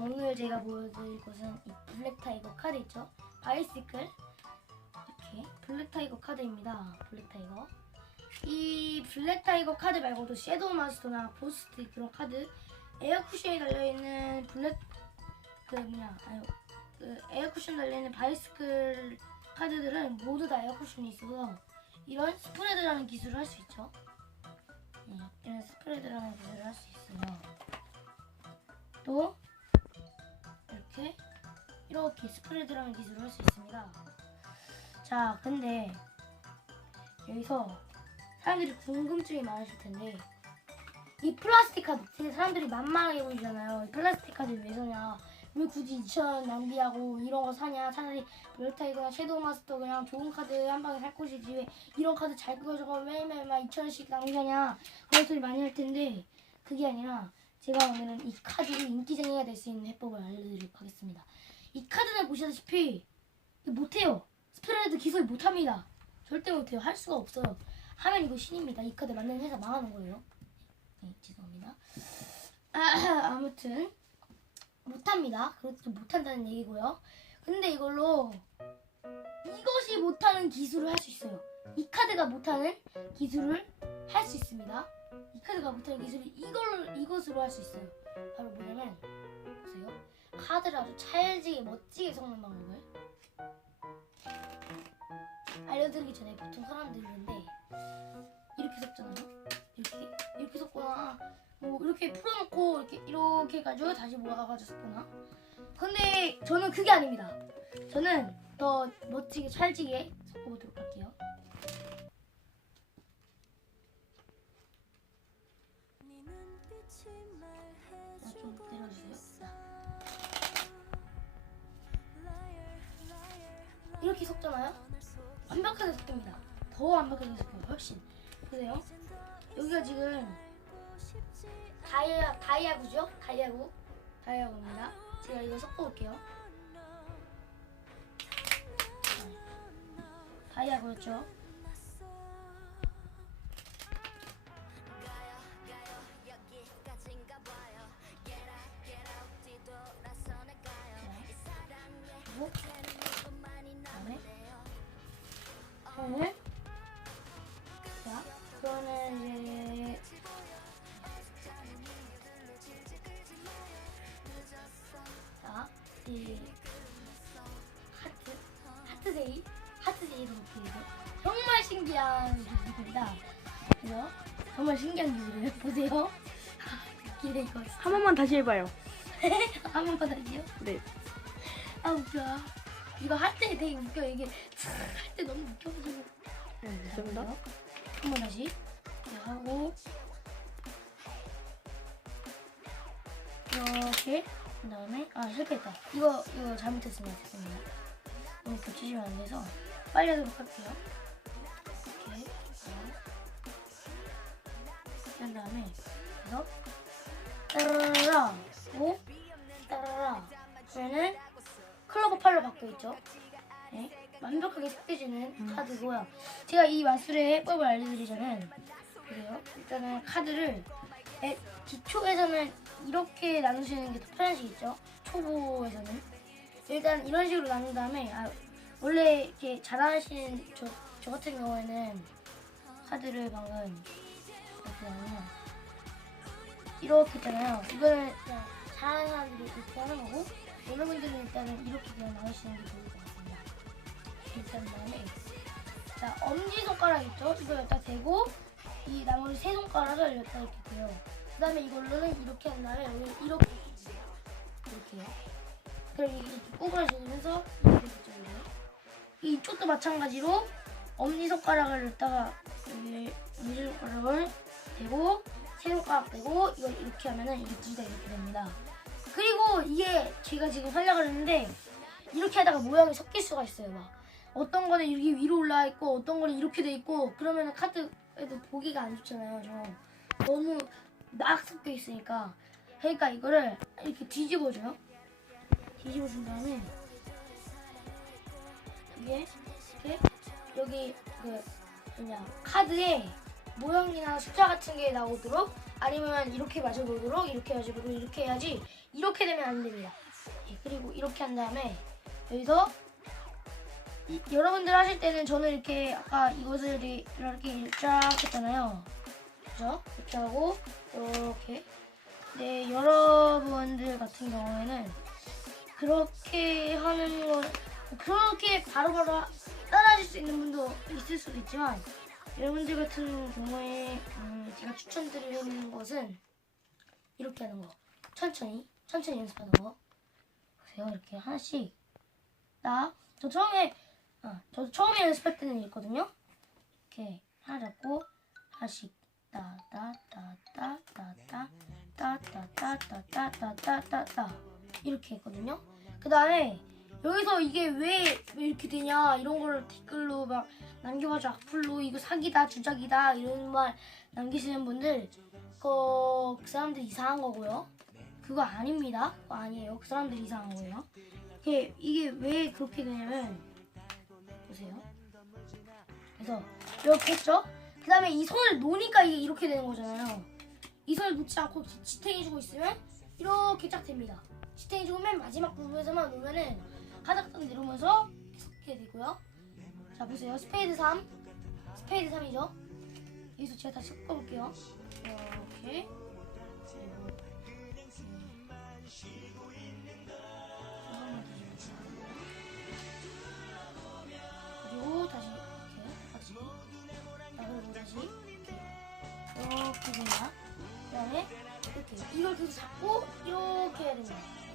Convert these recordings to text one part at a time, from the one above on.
오늘 제가 보여드릴 것은 이 블랙 타이거 카드 있죠? 바이시클 이렇게 블랙 타이거 카드입니다. 블랙 타이거 이 블랙 타이거 카드 말고도 섀도우 마스터나 보스트 그런 카드 에어 쿠션이 달려 있는 블랙 그 뭐냐 아유 그 에어 쿠션 달려 있는 바이시클 카드들은 모두 다 에어 쿠션이 있어서 이런 스프레드라는 기술을 할 수 있죠. 네, 이런 스프레드라는 기술을 할 수 있어요. 또 이렇게 이렇게 스프레드라는 기술을 할 수 있습니다. 자, 근데 여기서 사람들이 궁금증이 많으실 텐데 이 플라스틱 카드 사람들이 만만하게 보이잖아요. 이 플라스틱 카드 왜 사냐? 왜 굳이 2천 낭비하고 이런 거 사냐? 차라리 멸타이거나 섀도우 마스터 그냥 좋은 카드 한 방에 살 것이지 왜 이런 카드 잘 그려져가 매일매일 막 2천 원씩 낭비하냐? 그런 소리 많이 할 텐데 그게 아니라 제가 오늘은 이 카드를 인기쟁이가 될 수 있는 해법을 알려드리도록 하겠습니다. 이 카드는 보시다시피 못해요. 스프레드 기술 못합니다. 절대 못해요. 할 수가 없어요. 하면 이거 신입니다. 이 카드 만드는 회사 망하는 거예요. 네, 죄송합니다. 아무튼 못합니다. 그렇죠. 못한다는 얘기고요. 근데 이걸로 이것이 못하는 기술을 할 수 있어요. 이 카드가 못하는 기술을 할 수 있습니다. 이 카드가 못하는 기술을 이걸로 이것으로 할 수 있어요. 바로 뭐냐면 보세요. 카드를 아주 찰지게 멋지게 섞는 방법을 알려드리기 전에 보통 사람들이 있는데 이렇게 섞잖아요. 이렇게 이렇게 섞거나 뭐 이렇게 풀어놓고 이렇게 이렇게 해가지고 다시 모아가지고 섞거나. 근데 저는 그게 아닙니다. 저는 더 멋지게 찰지게 섞어보도록 할게요. 이렇게 섞잖아요. 완벽하게 섞입니다. 더 완벽하게 섞여요. 훨씬. 보세요. 여기가 지금 다이아 다이아구죠? 다이아구. 다이아구입니다. 제가 이거 섞어볼게요. 다이아구였죠? 신기한 기술입니다. 그죠? 정말 신기한 기술이에요. 보세요. 이게 이거 한 번만 다시 해봐요. 한 번만 다시요. 네. 아 웃겨. 이거 할 때 되게 웃겨. 이게 할 때 너무 웃겨가지고. 네, 됐습니다. 한 번 다시 이렇게 하고 이렇게 그다음에 아 실패했다. 이거 이거 잘못했습니다. 죄송합니다. 너무 붙이시면 안 돼서 빨리 하도록 할게요. 그래서 따라라 고 따라라 그러면은 클로버 팔로 바뀌어 있죠. 네, 완벽하게 섞여지는 카드고요. 제가 이 마술의 해법을 알려드리자면 보세요. 일단은 카드를 에, 기초에서는 이렇게 나누시는 게 더 편하시겠죠? 초보에서는 일단 이런 식으로 나눈 다음에 아, 원래 이렇게 잘하시는 저, 저 같은 경우에는 카드를 방금 이렇게 나누면 이렇게 있잖아요. 이거는 그냥 잘하는 사람들이 이렇게 하는 거고 여러분들은 일단은 이렇게 그냥 나누시는 게 좋을 것 같습니다. 일단 다음에 자 엄지 손가락 있죠? 이거 여기다 대고 이 나머지 세 손가락을 여기다 이렇게 대요. 그 다음에 이걸로는 이렇게 한 다음에 여기 이렇게 이렇게요. 그럼 이렇게 꼬부라지면서 이렇게. 이게. 이쪽도 마찬가지로 엄지 손가락을 여기다가 여기 엄지 손가락을 대고 세 손가락 대고 이걸 이렇게 하면은 이게 둘 다 이렇게 됩니다. 그리고 이게 제가 지금 하려고 했는데 이렇게 하다가 모양이 섞일 수가 있어요. 막 어떤 거는 이렇게 위로 올라와 있고 어떤 거는 이렇게 돼 있고 그러면 카드에도 보기가 안 좋잖아요. 좀 너무 막 섞여 있으니까 그러니까 이거를 이렇게 뒤집어줘요. 뒤집어준 다음에 이게 이렇게 여기 그 뭐냐 카드에 모형이나 숫자 같은 게 나오도록 아니면 이렇게 맞춰보도록 이렇게 맞춰보도록 이렇게 해야지 이렇게 되면 안 됩니다. 예, 그리고 이렇게 한 다음에 여기서 이- 여러분들 하실 때는 저는 이렇게 아까 이것을 이- 이렇게 쫙 했잖아요. 그죠? 이렇게 하고 이렇게 네 여러분들 같은 경우에는 그렇게 하는 거 그렇게 바로 바로 따라하실 수 있는 분도 있을 수도 있지만 여러분들 같은 경우에 음, 제가 추천드리는 것은 이렇게 하는 거 천천히 천천히 연습하는 거 보세요 이렇게 하나씩 딱저 처음에 아, 저 처음에 연습할 때는 이랬거든요 이렇게 하나 잡고 하나씩 따따따따따따따따따따따따따따 이렇게 했거든요 그 다음에 여기서 이게 왜, 왜 이렇게 되냐? 이런 걸 댓글로 막 남겨가지고 악플로 이거 사기다 주작이다 이런 말 남기시는 분들 그거 그 사람들 이상한 거고요. 그거 아닙니다. 그거 아니에요. 그 사람들 이상한 거예요. 이게, 이게 왜 그렇게 되냐면 보세요. 그래서 이렇게 했죠? 그 다음에 이 손을 놓으니까 이게 이렇게 되는 거잖아요. 이 손을 놓지 않고 지- 지탱해주고 있으면 이렇게 쫙 됩니다. 지탱해주고 맨 마지막 부분에서만 놓으면은 가닥딱 내려오면서 섞게 되고요. 자 보세요. 스페이드 3 스페이드 3이죠. 여기서 제가 다시 섞어볼게요. 이렇게. 그리고 다시 이렇게 다시 자 그리고 다시 이렇게 이렇게 됩니다. 그 다음에 이렇게 이걸 계속 잡고 이렇게 해야 됩니다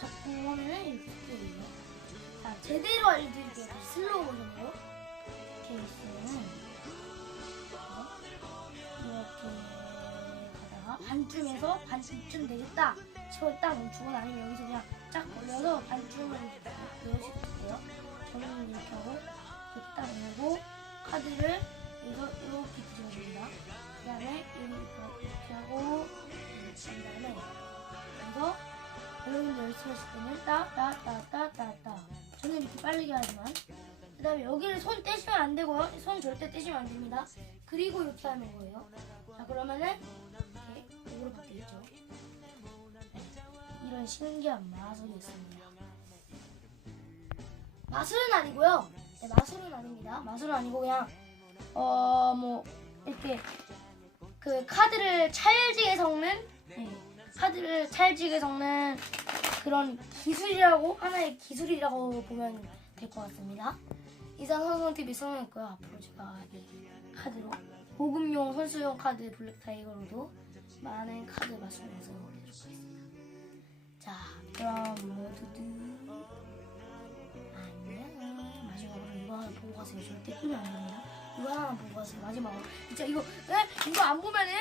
잡고 하면은 이렇게 돼요. 자 제대로 알려드릴게요 다시 슬로우 버전으로 이렇게 가다가 반쯤에서 반쯤 되겠다. 싶어 딱 멈추고 아니면 여기서 그냥 쫙 올려서 반쯤을 넣으시면 돼요. 저는 이렇게 하고 이렇게 딱 올리고 카드를 여기서 이렇게 뒤집어줍니다 여기를 손 떼시면 안 되고요. 손 절대 떼시면 안 됩니다. 그리고 이렇게 하는 거예요. 자 그러면은 이렇게 이으로 바뀌겠죠? 네, 이런 신기한 마술이 있습니다. 마술은 아니고요. 네, 마술은 아닙니다. 마술은 아니고 그냥 어 뭐 이렇게 그 카드를 찰지게 섞는 네, 카드를 찰지게 섞는 그런 기술이라고 하나의 기술이라고 보면 될 것 같습니다. 이상 TV 성형했고요. 앞으로 제가 이 카드로 보급용 선수용 카드 블랙 타이거로도 많은 카드 마술 영상을 올리도록 하겠습니다. 자, 그럼 모두들 가세요. 절대 끄면 안 됩니다. 이거 하나 보고 가세요. 마지막으로. 진짜 이거 에? 이거 안 보면은